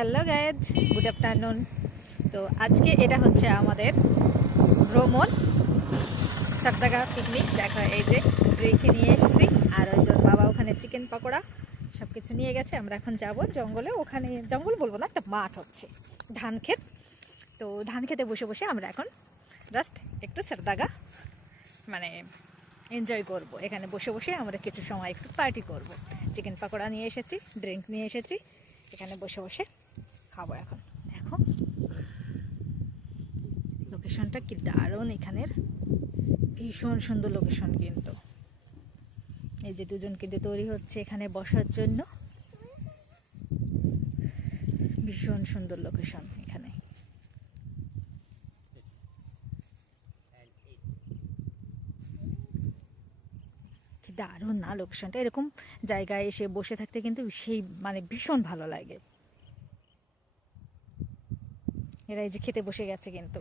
Hello guys, good afternoon. তো আজকে এটা হচ্ছে আমাদের ভ্রমণ সারদাগা পিকনিক। দেখো এই যে রেখে নিয়ে এসেছি, আর ওই জন্য বাবা ওখানে চিকেন পকোড়া সব কিছু নিয়ে গেছে। আমরা এখন যাব জঙ্গলে, ওখানে জঙ্গল বলবো না, একটা মাঠ হচ্ছে, ধান ক্ষেত। তো ধান খেতে বসে বসে আমরা এখন জাস্ট একটু সারদাগা মানে এনজয় করব। এখানে বসে বসে আমরা কিছু সময় একটু পার্টি করব। চিকেন পকোড়া নিয়ে এসেছি, ড্রিঙ্ক নিয়ে এসেছি, এখানে বসে বসে খাবো। এখন দেখো লোকেশনটা কি দারুণ, এখানের ভীষণ সুন্দর লোকেশন। কিন্তু এই যে দুজন কিন্তু তৈরি হচ্ছে এখানে বসার জন্য, ভীষণ সুন্দর লোকেশন এখানে। কি দারুণ না লোকেশনটা, এরকম জায়গায় এসে বসে থাকতে কিন্তু সেই মানে ভীষণ ভালো লাগে। এরা এই যে খেতে বসে গেছে কিন্তু।